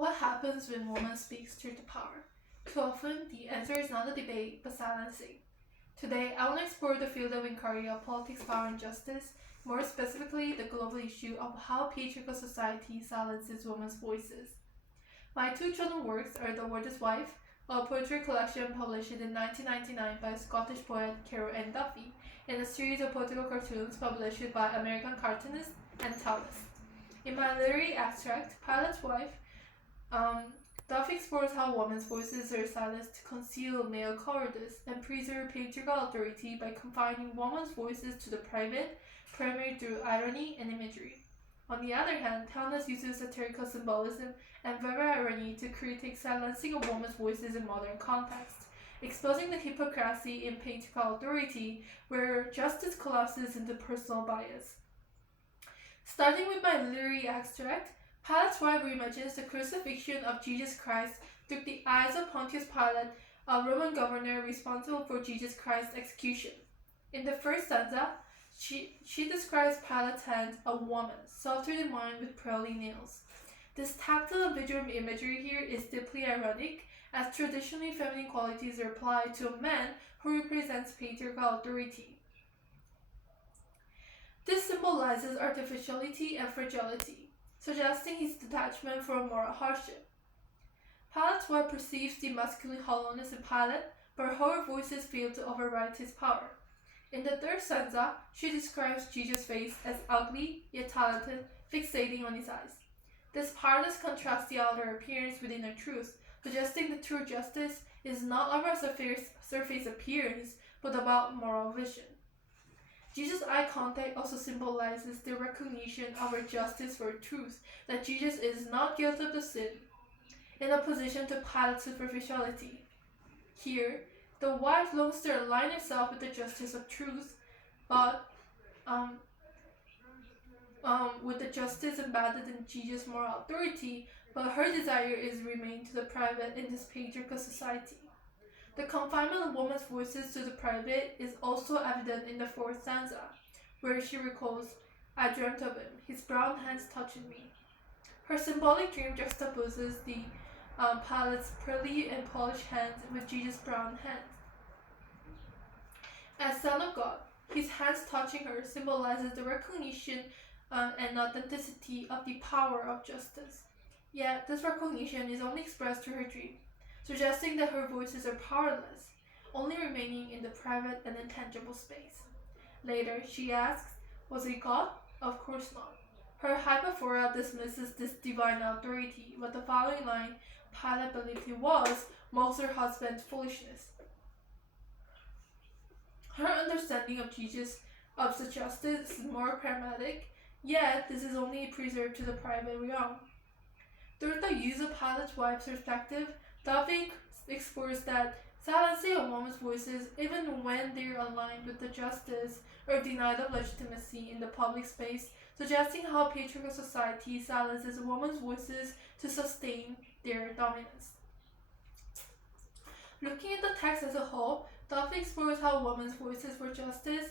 What happens when woman speaks truth to power? Too often, the answer is not a debate, but silencing. Today, I want to explore the field of inquiry of politics, power, and justice, more specifically, the global issue of how patriarchal society silences women's voices. My two chosen works are The Word is Wife, a poetry collection published in 1999 by Scottish poet Carol Ann Duffy, and a series of political cartoons published by American cartoonist Ann Tallis. In my literary abstract, Pilot's Wife, Duffy explores how women's voices are silenced to conceal male cowardice and preserve patriarchal authority by confining women's voices to the private, primarily through irony and imagery. On the other hand, Tallis uses satirical symbolism and vivid irony to critique silencing of women's voices in modern contexts, exposing the hypocrisy in patriarchal authority where justice collapses into personal bias. Starting with my literary abstract, Pilate's wife reimagines the crucifixion of Jesus Christ through the eyes of Pontius Pilate, a Roman governor responsible for Jesus Christ's execution. In the first stanza, she describes Pilate's hand, a woman, softly lined with pearly nails. This tactile and visual imagery here is deeply ironic, as traditionally feminine qualities are applied to a man who represents patriarchal authority. This symbolizes artificiality and fragility, suggesting his detachment from moral hardship. Pilate's wife perceives the masculine hollowness in Pilate, but her voices fail to override his power. In the third stanza, she describes Jesus' face as ugly yet talented, fixating on his eyes. This parallels contrasts the outer appearance with inner truth, suggesting that true justice is not about surface appearance, but about moral vision. Jesus' eye contact also symbolizes the recognition of our justice for truth, that Jesus is not guilty of the sin, in opposition to Pilate's superficiality. Here, the wife longs to align herself with the justice of truth, but with the justice embedded in Jesus' moral authority, but her desire is remain to the private in this patriarchal society. The confinement of women's voices to the private is also evident in the fourth stanza, where she recalls, "I dreamt of him, his brown hands touching me." Her symbolic dream juxtaposes the Pilate's pearly and polished hands with Jesus' brown hands. As Son of God, his hands touching her symbolizes the recognition and authenticity of the power of justice. Yet, this recognition is only expressed through her dream, suggesting that her voices are powerless, only remaining in the private and intangible space. Later, she asks, "Was he God?" Of course not. Her hyperphora dismisses this divine authority, but the following line, "Pilate believed he was," mocks her husband's foolishness. Her understanding of the justice is more pragmatic, yet this is only preserved to the private realm. Through the use of Pilate's wife's perspective, Duffy explores that silencing of women's voices, even when they are aligned with the justice, or denied of legitimacy in the public space, suggesting how patriarchal society silences women's voices to sustain their dominance. Looking at the text as a whole, Duffy explores how women's voices for justice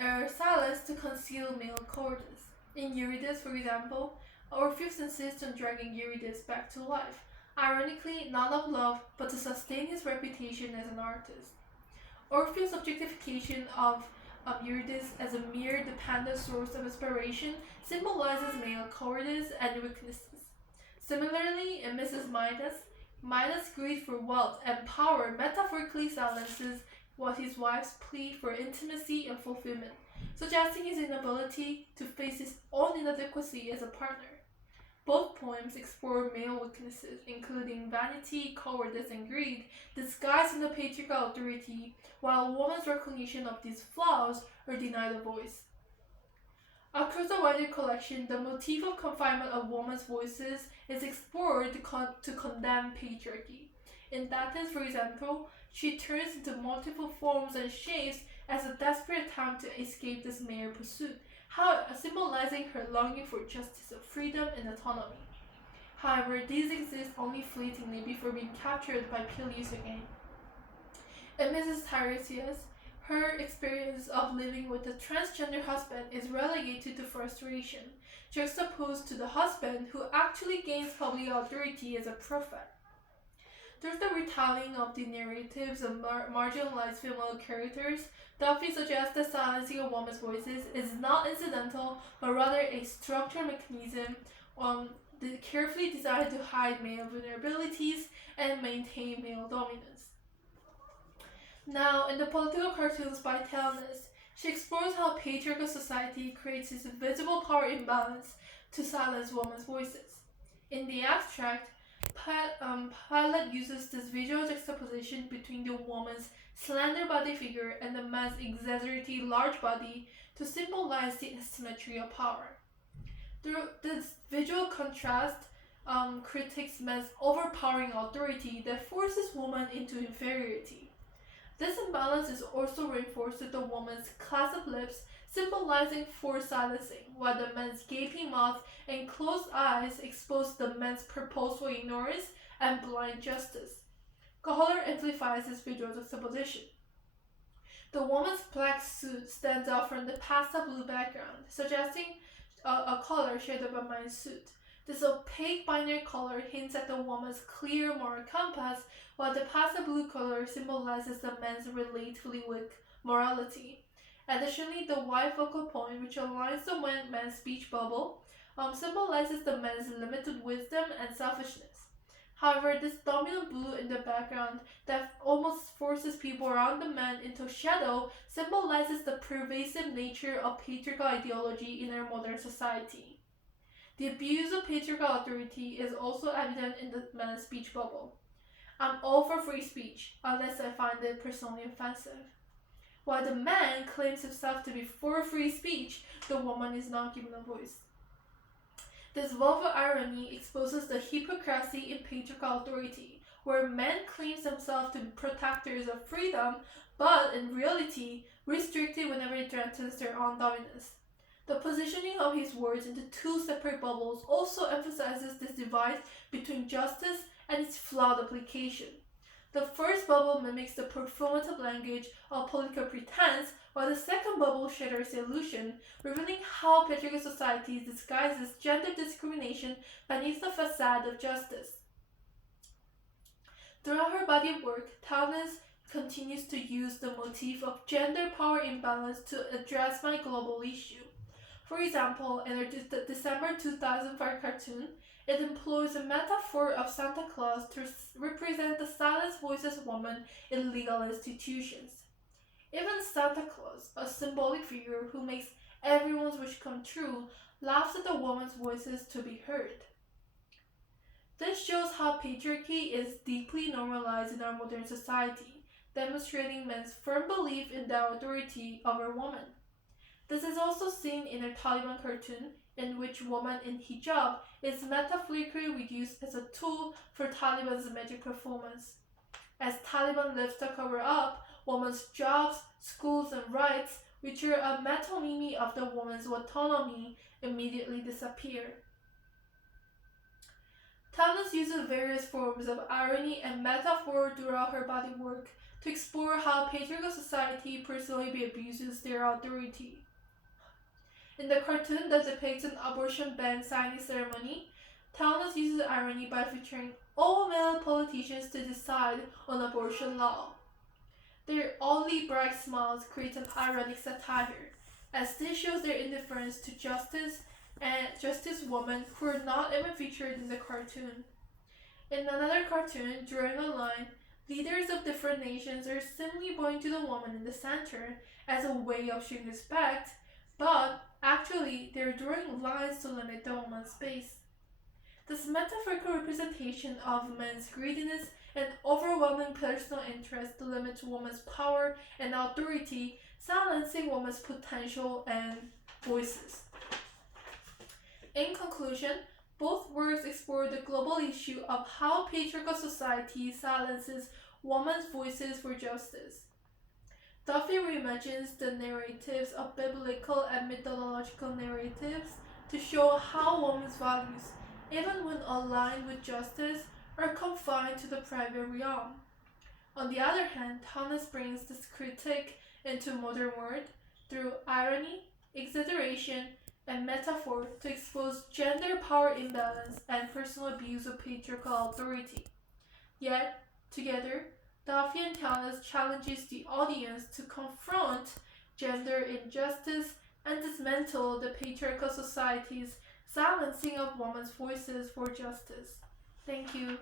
are silenced to conceal male cowardice. In Eurydice, for example, Orpheus insists on dragging Eurydice back to life, ironically not of love, but to sustain his reputation as an artist. Orpheus' objectification of Eurydice as a mere dependent source of inspiration symbolizes male cowardice and weaknesses. Similarly, in Mrs. Midas' greed for wealth and power metaphorically silences what his wife's plea for intimacy and fulfillment, suggesting his inability to face his own inadequacy as a partner. Both poems explore male weaknesses, including vanity, cowardice, and greed, disguised in the patriarchal authority, while a woman's recognition of these flaws are denied a voice. Across the wider collection, the motif of confinement of women's voices is explored to condemn patriarchy. In Thetis, for example, she turns into multiple forms and shapes as a desperate attempt to escape this male pursuit, symbolizing her longing for justice of freedom and autonomy. However, these exist only fleetingly before being captured by Peleus again. In Mrs. Tiresias, Her experience of living with a transgender husband is relegated to frustration, juxtaposed to the husband who actually gains public authority as a prophet. Through the retelling of the narratives of marginalized female characters, Duffy suggests that silencing a woman's voices is not incidental, but rather a structural mechanism carefully designed to hide male vulnerabilities and maintain male dominance. Now, in the political cartoons by Tallis, she explores how patriarchal society creates this visible power imbalance to silence women's voices. In the abstract, Pilot uses this visual juxtaposition between the woman's slender body figure and the man's exaggerated large body to symbolize the asymmetry of power. Through this visual contrast, critiques man's overpowering authority that forces women into inferiority. This imbalance is also reinforced with the woman's clasped lips symbolizing forced silencing, while the man's gaping mouth and closed eyes expose the man's purposeful ignorance and blind justice. Color amplifies this visual juxtaposition. The woman's black suit stands out from the pastel blue background, suggesting a color shaded by my suit. This opaque binary color hints at the woman's clear moral compass, while the pastel blue color symbolizes the man's relatively weak morality. Additionally, the white focal point, which aligns the man's speech bubble, symbolizes the man's limited wisdom and selfishness. However, this dominant blue in the background that almost forces people around the man into shadow symbolizes the pervasive nature of patriarchal ideology in our modern society. The abuse of patriarchal authority is also evident in the man's speech bubble. I'm all for free speech, unless I find it personally offensive. While the man claims himself to be for free speech, the woman is not given a voice. This vulgar irony exposes the hypocrisy in patriarchal authority, where man claims themselves to be protectors of freedom, but in reality, restricted whenever it threatens their own dominance. The positioning of his words into two separate bubbles also emphasizes this divide between justice and its flawed application. The first bubble mimics the performative language of political pretense, while the second bubble shatters the illusion, revealing how patriarchal society disguises gender discrimination beneath the facade of justice. Throughout her body of work, Tallis continues to use the motif of gender power imbalance to address my global issue. For example, in her December 2005 cartoon, it employs a metaphor of Santa Claus to represent the silenced voiceless woman in legal institutions. Even Santa Claus, a symbolic figure who makes everyone's wish come true, laughs at the woman's voices to be heard. This shows how patriarchy is deeply normalized in our modern society, demonstrating men's firm belief in the authority over women. This is also seen in a Taliban cartoon, in which woman in hijab is metaphorically reduced as a tool for Taliban's magic performance. As Taliban lifts the cover up, women's jobs, schools, and rights, which are a metonymy of the woman's autonomy, immediately disappear. Tallis uses various forms of irony and metaphor throughout her body work to explore how patriarchal society personally abuses their authority. In the cartoon that depicts an abortion ban signing ceremony, Tallis uses irony by featuring all male politicians to decide on abortion law. Their oddly bright smiles create an ironic satire, as this shows their indifference to justice and justice women who are not even featured in the cartoon. In another cartoon, drawing a line, leaders of different nations are simply pointing to the woman in the center as a way of showing respect, but actually they're drawing lines to limit the woman's space. This metaphorical representation of men's greediness and overwhelming personal interest limits women's power and authority, silencing women's potential and voices. In conclusion, both works explore the global issue of how patriarchal society silences women's voices for justice. Duffy reimagines the narratives of biblical and mythological narratives to show how women's values, even when aligned with justice, are confined to the private realm. On the other hand, Thomas brings this critique into modern world through irony, exaggeration, and metaphor to expose gender power imbalance and personal abuse of patriarchal authority. Yet, together, Duffy and Tallis challenges the audience to confront gender injustice and dismantle the patriarchal society's silencing of women's voices for justice. Thank you.